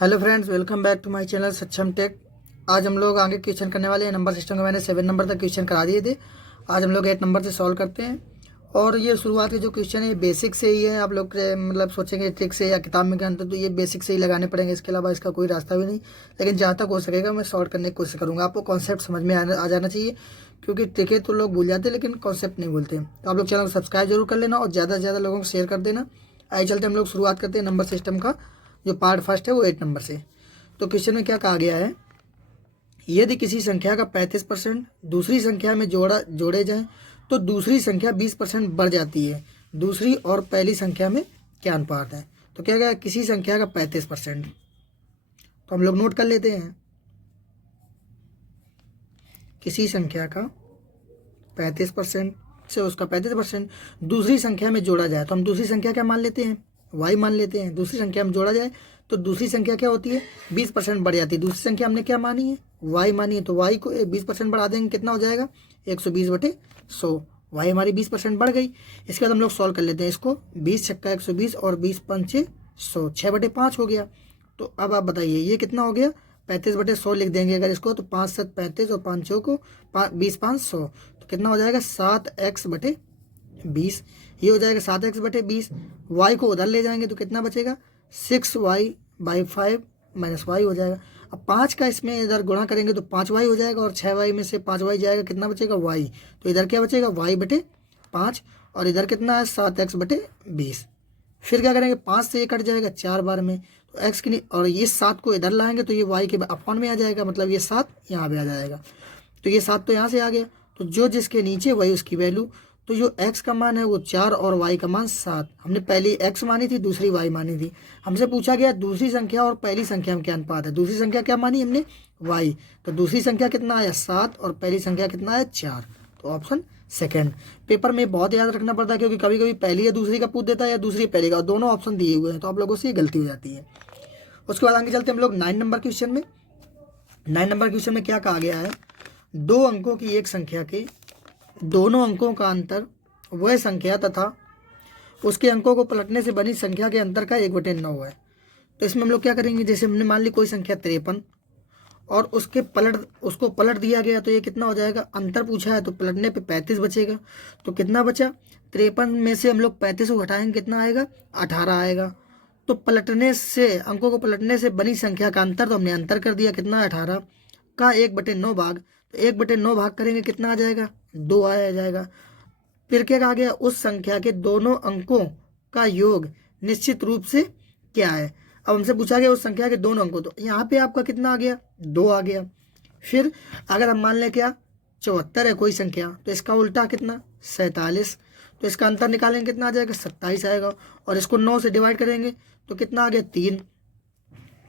Hello friends, welcome back to my channel Saksham Tech. आज हम लोग आगे क्वेश्चन करने वाले हैं। नंबर सिस्टम का मैंने 7 नंबर तक क्वेश्चन करा दिए थे। आज हम लोग 8 नंबर से सॉल्व करते हैं। और ये शुरुआत के जो क्वेश्चन है ये बेसिक से ही है। आप लोग मतलब सोचेंगे ट्रिक से या किताब में क्या अंतर, तो ये बेसिक से ही लगाने पड़ेंगे। इसके अलावा इसका कोई रास्ता भी नहीं। लेकिन जहाँ तक हो सकेगा मैं सॉल्व करने की कोशिश करूँगा। आपको कॉन्सेप्ट समझ में आ जाना चाहिए, क्योंकि ट्रिकें तो लोग भूल जाते हैं लेकिन कॉन्सेप्ट नहीं भूलते। तो आप लोग चैनल को सब्सक्राइब जरूर कर लेना और ज़्यादा से ज़्यादा लोगों को शेयर कर देना। आइए चलते हम लोग शुरुआत करते हैं नंबर सिस्टम का। जो पार्ट फर्स्ट है वो 8 नंबर से। तो क्वेश्चन में क्या कहा गया है, यदि किसी संख्या का 35% दूसरी संख्या में जोड़े जाएं तो दूसरी संख्या 20% बढ़ जाती है। दूसरी और पहली संख्या में क्या अनुपात है। तो क्या कहा, किसी संख्या का 35%। तो हम लोग नोट कर लेते हैं, किसी संख्या का 35% से उसका 35% दूसरी संख्या में जोड़ा जाए। तो हम दूसरी संख्या क्या मान लेते हैं, y मान लेते हैं। दूसरी संख्या में जोड़ा जाए तो दूसरी संख्या क्या होती है, 20% बढ़ जाती है। दूसरी संख्या हमने क्या मानी है, y मानी है। तो y को 20% बढ़ा देंगे, कितना हो जाएगा 120/100। y हमारी 20% बढ़ गई। इसके बाद हम लोग सॉल्व कर लेते हैं इसको। 20 छक्का 120 और 20 पंचे 100, 6/5 हो गया। तो अब आप बताइए ये कितना हो गया, 35/100 लिख देंगे अगर इसको। तो 5 7 35 और 5 6 को 20 5 100। तो कितना हो जाएगा 7x/20। ये हो जाएगा 7x/20। y को उधर ले जाएंगे तो कितना बचेगा 6y/5 माइनस y हो जाएगा। अब 5 का इसमें इधर गुणा करेंगे तो 5y हो जाएगा और 6y में से 5y जाएगा, कितना बचेगा y। तो इधर क्या बचेगा y/5 और इधर कितना है 7x/20। फिर क्या करेंगे 5 से ये कट जाएगा 4 बार में। तो x की और ये 7 को इधर लाएंगे तो ये y के अपॉन में आ जाएगा, मतलब ये 7 यहाँ पे आ जाएगा। तो ये 7 तो यहाँ से आ गया। तो जो जिसके नीचे वही उसकी वैल्यू। तो जो x का मान है वो 4 और y का मान 7। हमने पहली x मानी थी, दूसरी y मानी थी। हमसे पूछा गया दूसरी संख्या और पहली संख्या में क्या अनुपात है। दूसरी संख्या क्या मानी हमने, y। तो दूसरी संख्या कितना आया 7 और पहली संख्या कितना आया 4। तो ऑप्शन सेकंड। पेपर में बहुत याद रखना पड़ता है, क्योंकि कभी कभी पहली या दूसरी का पूछ देता है या दूसरी पहली का, और दोनों ऑप्शन दिए हुए हैं, तो आप लोगों से ये गलती हो जाती है। उसके बाद आगे चलते हैं हम लोग 9 नंबर क्वेश्चन में। 9 नंबर क्वेश्चन में क्या कहा गया है, 2 अंकों की एक संख्या के दोनों अंकों का अंतर वह संख्या तथा उसके अंकों को पलटने से बनी संख्या के अंतर का 1/9 है। तो इसमें हम लोग क्या करेंगे, जैसे हमने मान ली कोई संख्या 53 और उसको पलट दिया गया, तो ये कितना हो जाएगा, अंतर पूछा है तो पलटने पे 35 बचेगा। तो कितना बचा, 53 में से हम लोग 35 को घटाएंगे, कितना आएगा 18 आएगा। तो पलटने से, अंकों को पलटने से बनी संख्या का अंतर, तो हमने अंतर कर दिया, कितना 18 का 1/9 भाग। तो 1/9 भाग करेंगे, कितना आ जाएगा 2 आ जाएगा। फिर क्या कहा गया, उस संख्या के दोनों अंकों का योग निश्चित रूप से क्या है। अब हमसे पूछा गया उस संख्या के दोनों अंकों, तो यहाँ पे आपका कितना आ गया 2 आ गया। फिर अगर हम मान लें क्या 74 है कोई संख्या, तो इसका उल्टा कितना 47। तो इसका अंतर निकालेंगे, कितना आ जाएगा 27 आएगा। और इसको 9 से डिवाइड करेंगे तो कितना आ गया 3।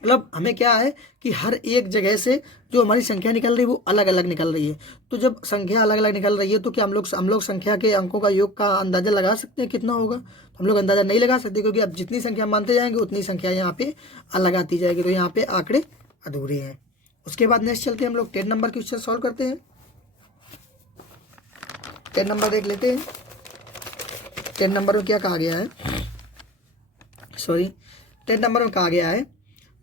मतलब हमें क्या है कि हर एक जगह से जो हमारी संख्या निकल रही है वो अलग अलग निकल रही है। तो जब संख्या अलग अलग निकल रही है तो क्या हम लोग संख्या के अंकों का योग का अंदाजा लगा सकते हैं कितना होगा। तो हम लोग अंदाजा नहीं लगा सकते, क्योंकि अब जितनी संख्या मानते जाएंगे उतनी संख्या यहाँ पे अलग आती जाएगी। तो यहाँ पे आंकड़े अधूरे हैं। उसके बाद नेक्स्ट चलते हैं हम लोग 10 नंबर क्वेश्चन सॉल्व करते हैं। 10 नंबर देख लेते हैं। 10 नंबर में क्या कहा गया है, 10 नंबर में कहा गया है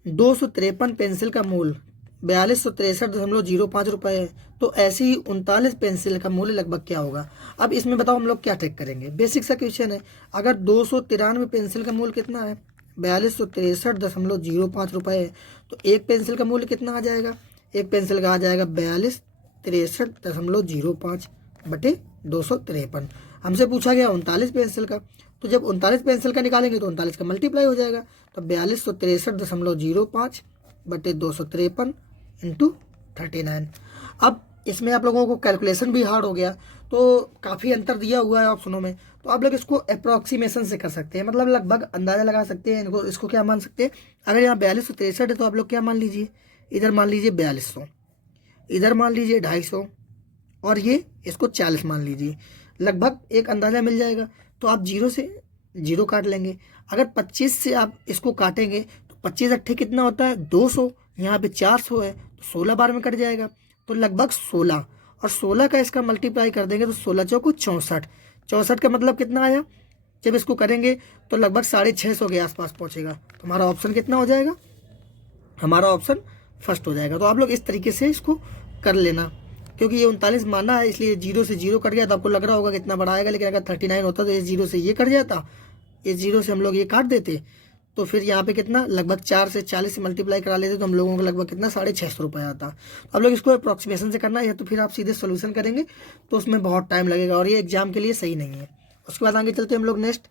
253 पेंसिल का मूल्य 4263.05 रुपये है। तो ऐसी ही 39 पेंसिल का मूल्य लगभग क्या होगा। अब इसमें बताओ हम लोग क्या ट्रिक करेंगे। बेसिक सा क्वेश्चन है। अगर 293 पेंसिल का मूल्य कितना है 4263.05 रुपये है, तो एक पेंसिल का मूल्य कितना आ जाएगा, एक पेंसिल का आ जाएगा 4263.05/253। हमसे पूछा गया 39 पेंसिल का, तो जब 39 पेंसिल का निकालेंगे तो 39 का मल्टीप्लाई हो जाएगा। तो 4263.05/253 इंटू 39। अब इसमें आप लोगों को कैलकुलेशन भी हार्ड हो गया, तो काफ़ी अंतर दिया हुआ है ऑप्शनों में। तो आप लोग इसको अप्रॉक्सीमेशन से कर सकते हैं, मतलब लगभग अंदाज़ा लगा सकते हैं। इसको क्या मान सकते हैं, अगर यहाँ 4263 है तो आप लोग क्या मान लीजिए, इधर मान लीजिए 4200, इधर मान लीजिए 250 और ये इसको 40 मान लीजिए। लगभग एक अंदाज़ा मिल जाएगा। तो आप 0 से 0 काट लेंगे। अगर 25 से आप इसको काटेंगे तो 25 अट्ठे कितना होता है 200, यहाँ पे 400 है तो 16 बार में कट जाएगा। तो लगभग 16, और 16 का इसका मल्टीप्लाई कर देंगे तो 16 चौको 64। 64 का मतलब कितना आया, जब इसको करेंगे तो लगभग 650 के आसपास पहुँचेगा। तो हमारा ऑप्शन कितना हो जाएगा, हमारा ऑप्शन फर्स्ट हो जाएगा। तो आप लोग इस तरीके से इसको कर लेना, क्योंकि ये 39 माना है इसलिए 0 से 0 कट गया तो आपको लग रहा होगा कितना बड़ा आएगा, लेकिन अगर 39 होता तो इस 0 से ये कट जाता, इस 0 से हम लोग ये काट देते, तो फिर यहाँ पे कितना लगभग 4 से 40 से मल्टीप्लाई करा लेते तो हम लोगों को लगभग कितना 650 रुपये आता। तो आप लोग इसको अप्रॉक्सीमेशन से करना है, तो फिर आप सीधे सोल्यूशन करेंगे तो उसमें बहुत टाइम लगेगा और ये एग्जाम के लिए सही नहीं है। उसके बाद आगे चलते हैं हम लोग नेक्स्ट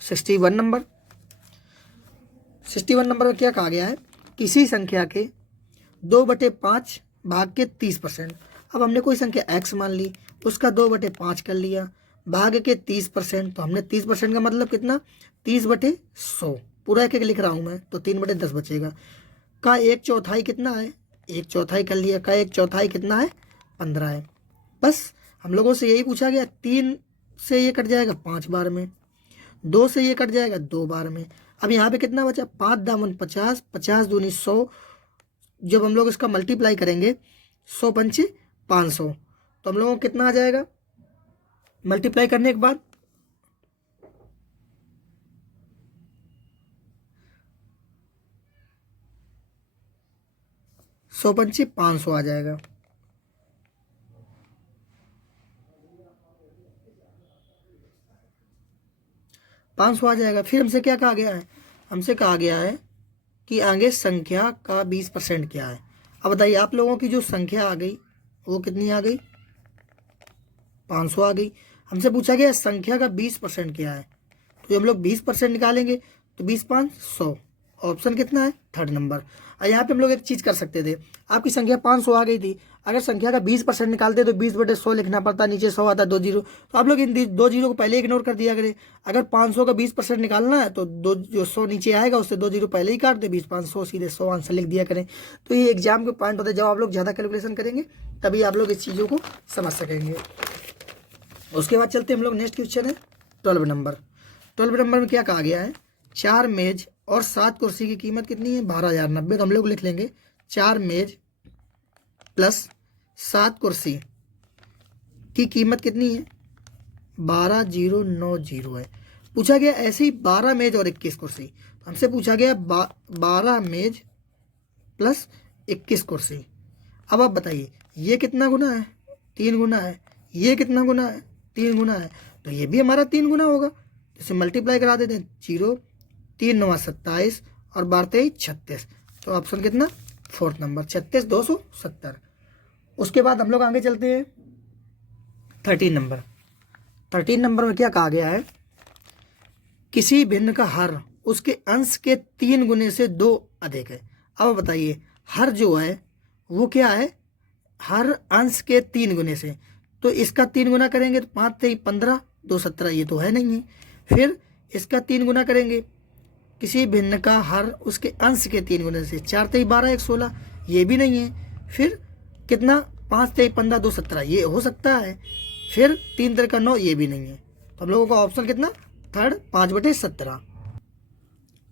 61 नंबर। 61 नंबर में क्या कहा गया है, किसी संख्या के 2/5 भाग के 30%। अब हमने कोई संख्या x मान ली, उसका 2/5 कर लिया, भाग के 30%, तो हमने 30% का मतलब कितना 30/100, पूरा एक एक लिख रहा हूँ मैं, तो 3/10 बचेगा। का 1/4 कितना है, 1/4 कर लिया, का 1/4 कितना है 15 है। बस हम लोगों से यही पूछा गया, 3 से ये कट जाएगा 5 बार में, 2 से ये कट जाएगा 2 बार में। अब यहाँ पे कितना बचा, 5 दामन 50, 50 दूनी 100, जब हम लोग इसका मल्टीप्लाई करेंगे 100 पंचे 500, तो हम लोगों को कितना आ जाएगा मल्टीप्लाई करने के बाद, सौ पंचे 500 आ जाएगा। आ जाएगा। फिर हमसे क्या कहा गया है, हमसे कहा गया है कि आगे संख्या का 20% क्या है। अब बताइए आप लोगों की जो संख्या आ गई वो कितनी आ गई, 500 आ गई। हमसे पूछा गया संख्या का 20% क्या है, तो हम लोग 20% निकालेंगे तो 20 5 100, ऑप्शन कितना है थर्ड नंबर। और यहाँ पे हम लोग एक चीज़ कर सकते थे, आपकी संख्या 500 आ गई थी, अगर संख्या का 20% निकालते तो 20/100 लिखना पड़ता, नीचे 100 आता 2 जीरो, तो आप लोग इन 2 जीरो को पहले इग्नोर कर दिया करें। अगर 500 का 20% निकालना है तो दो जो 100 नीचे आएगा उससे 2 जीरो पहले ही काट दे, 20 5 100 सीधे 100 आंसर लिख दिया करें। तो ये एग्जाम के पॉइंट होते हैं, जब आप लोग ज़्यादा कैलकुलेशन करेंगे तभी आप लोग इस चीज़ों को समझ सकेंगे। उसके बाद चलते हम लोग नेक्स्ट क्वेश्चन है 12 नंबर। 12 नंबर में क्या कहा गया है, 4 मेज और 7 कुर्सी की कीमत कितनी है 12,090। तो हम लोग लिख लेंगे 4 मेज प्लस 7 कुर्सी की कीमत कितनी है 12,090 है। पूछा गया ऐसे ही 12 मेज और 21 कुर्सी, तो हमसे पूछा गया 12 मेज प्लस 21 कुर्सी। अब आप बताइए ये कितना गुना है, 3 गुना है, ये कितना गुना है 3 गुना है, तो ये भी हमारा 3 गुना होगा। इसे मल्टीप्लाई करा देते हैं, 0 3 9 27 और 12 36, तो ऑप्शन कितना फोर्थ नंबर 36 270। उसके बाद हम लोग आगे चलते हैं 13 नंबर। 13 नंबर में क्या कहा गया है, किसी भिन्न का हर उसके अंश के 3 गुने से 2 अधिक है। अब बताइए हर जो है वो क्या है, हर अंश के 3 गुने से, तो इसका 3 गुना करेंगे तो 5 3 15 2 17, ये तो है नहीं है। फिर इसका 3 गुना करेंगे, किसी भिन्न का हर उसके अंश के 3 गुने से, 4 3 12 1 16, ये भी नहीं है। फिर कितना 5 3 15 2 17, ये हो सकता है। फिर 3 3 9, ये भी नहीं है। तो हम लोगों का ऑप्शन कितना थर्ड 5/17।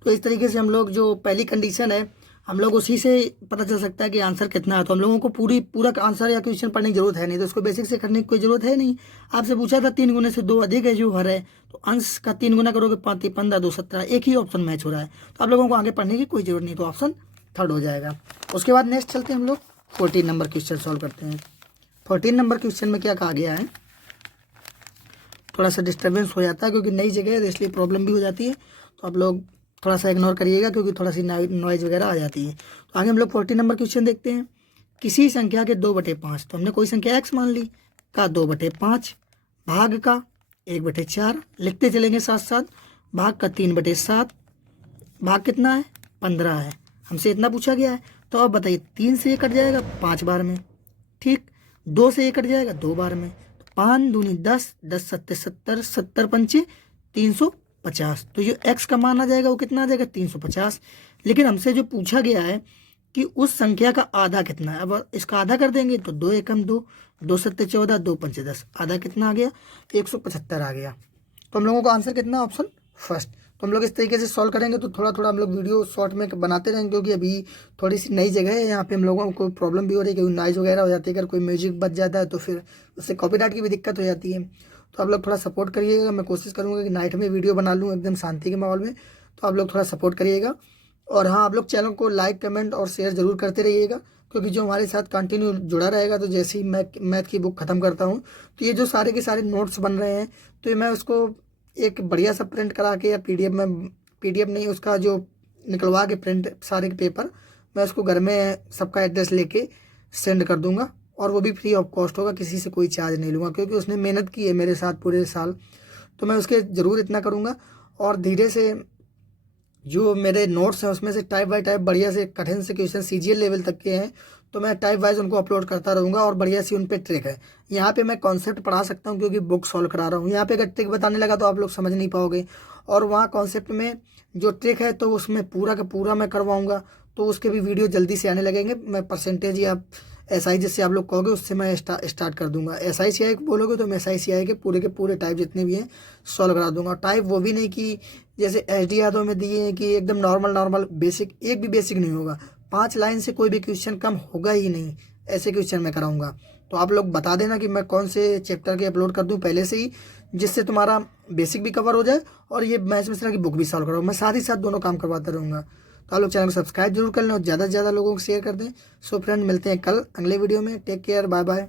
तो इस तरीके से हम लोग जो पहली कंडीशन है हम लोग उसी से पता चल सकता है कि आंसर कितना है। तो हम लोगों को पूरा आंसर या क्वेश्चन पढ़ने की जरूरत है नहीं, तो उसको बेसिक से करने की कोई जरूरत है नहीं। आपसे पूछा था 3 गुने से 2 अधिक है जो हर है, तो अंश का 3 गुना करोगे 5 3 15 2 17, एक ही ऑप्शन मैच हो रहा है, तो आप लोगों को आगे पढ़ने की कोई जरूरत नहीं, तो ऑप्शन थर्ड हो जाएगा। उसके बाद नेक्स्ट चलते हैं हम लोग 14 नंबर क्वेश्चन सॉल्व करते हैं। 14 नंबर क्वेश्चन में क्या कहा गया है, थोड़ा सा डिस्टर्बेंस हो जाता है क्योंकि नई जगह है, तो इसलिए प्रॉब्लम भी हो जाती है, तो आप लोग थोड़ा सा इग्नोर करिएगा क्योंकि थोड़ा सी नॉइज वगैरह आ जाती है। तो आगे हम लोग 14 नंबर क्वेश्चन देखते हैं। किसी संख्या के 2/5, तो हमने कोई संख्या x मान ली, का 2/5 भाग का 1/4, लिखते चलेंगे साथ साथ, भाग का 3/7, भाग कितना है 15 है। हमसे इतना पूछा गया है, तो अब बताइए 3 से ये कट जाएगा 5 बार में, ठीक, 2 से ये कट जाएगा 2 बार में, 5 दूनी 10 10 7 70 70 पंचे 350, तो जो x का मान आ जाएगा वो कितना आ जाएगा 350। लेकिन हमसे जो पूछा गया है कि उस संख्या का आधा कितना है, अब इसका आधा कर देंगे तो 2 एकम 2 2 7 14 2 5 10, आधा कितना आ गया 175 आ गया। तो हम लोगों का आंसर कितना ऑप्शन फर्स्ट। तो हम लोग इस तरीके से सॉल्व करेंगे, तो थोड़ा थोड़ा हम लोग वीडियो शॉर्ट में बनाते रहेंगे क्योंकि अभी थोड़ी सी नई जगह है, यहाँ पे हम लोगों को प्रॉब्लम भी हो रही है क्योंकि नॉइज़ वगैरह हो जाती है, अगर कोई म्यूजिक बज जाता है तो फिर उससे कॉपीराइट की भी दिक्कत हो जाती है। तो आप लोग थोड़ा सपोर्ट करिएगा, मैं कोशिश करूँगा कि नाइट में वीडियो बना लूँ एकदम शांति के माहौल में, तो आप लोग थोड़ा सपोर्ट करिएगा। और हाँ, आप लोग चैनल को लाइक, कमेंट और शेयर ज़रूर करते रहिएगा, क्योंकि जो हमारे साथ कंटिन्यू जुड़ा रहेगा, तो जैसे ही मैथ की बुक ख़त्म करता हूँ, तो ये जो सारे के सारे नोट्स बन रहे हैं, तो ये मैं उसको एक बढ़िया सा प्रिंट करा के या पीडीएफ में, पीडीएफ नहीं, उसका जो निकलवा के प्रिंट सारे के पेपर, मैं उसको घर में सबका एड्रेस लेके सेंड कर दूंगा, और वो भी फ्री ऑफ कॉस्ट होगा, किसी से कोई चार्ज नहीं लूँगा, क्योंकि उसने मेहनत की है मेरे साथ पूरे साल, तो मैं उसके ज़रूर इतना करूँगा। और धीरे से जो मेरे नोट्स हैं उसमें से टाइप बाय टाइप बढ़िया से कठिन से क्वेश्चन सीजीएल लेवल तक के हैं, तो मैं टाइप वाइज उनको अपलोड करता रहूँगा, और बढ़िया सी उन पे ट्रिक है। यहाँ पे मैं कॉन्सेप्ट पढ़ा सकता हूँ क्योंकि बुक सॉल्व करा रहा हूँ, यहाँ पे अगर ट्रिक बताने लगा तो आप लोग समझ नहीं पाओगे, और वहाँ कॉन्सेप्ट में जो ट्रिक है तो उसमें पूरा का पूरा मैं करवाऊँगा, तो उसके भी वीडियो जल्दी से आने लगेंगे। मैं परसेंटेज या एसआई जिससे आप लोग कहोगे उससे मैं स्टार्ट कर दूंगा। SICI बोलोगे तो मैं SICI के पूरे टाइप जितने भी हैं सॉल्व करा दूंगा। टाइप वो भी नहीं कि जैसे SD यादव में दिए हैं कि एकदम नॉर्मल बेसिक, एक भी बेसिक नहीं होगा, 5 लाइन से कोई भी क्वेश्चन कम होगा ही नहीं, ऐसे क्वेश्चन मैं कराऊंगा। तो आप लोग बता देना कि मैं कौन से चैप्टर के अपलोड कर दूं पहले से ही, जिससे तुम्हारा बेसिक भी कवर हो जाए और ये मैथ्स मिश्रा की बुक भी सॉल्व कराऊँ। मैं साथ ही साथ दोनों काम करवाता रहूँगा। तो आप लोग चैनल को सब्सक्राइब जरूर कर लें और ज़्यादा से ज़्यादा लोगों को शेयर कर दें। सो फ्रेंड, मिलते हैं कल अगले वीडियो में। Take care, bye bye.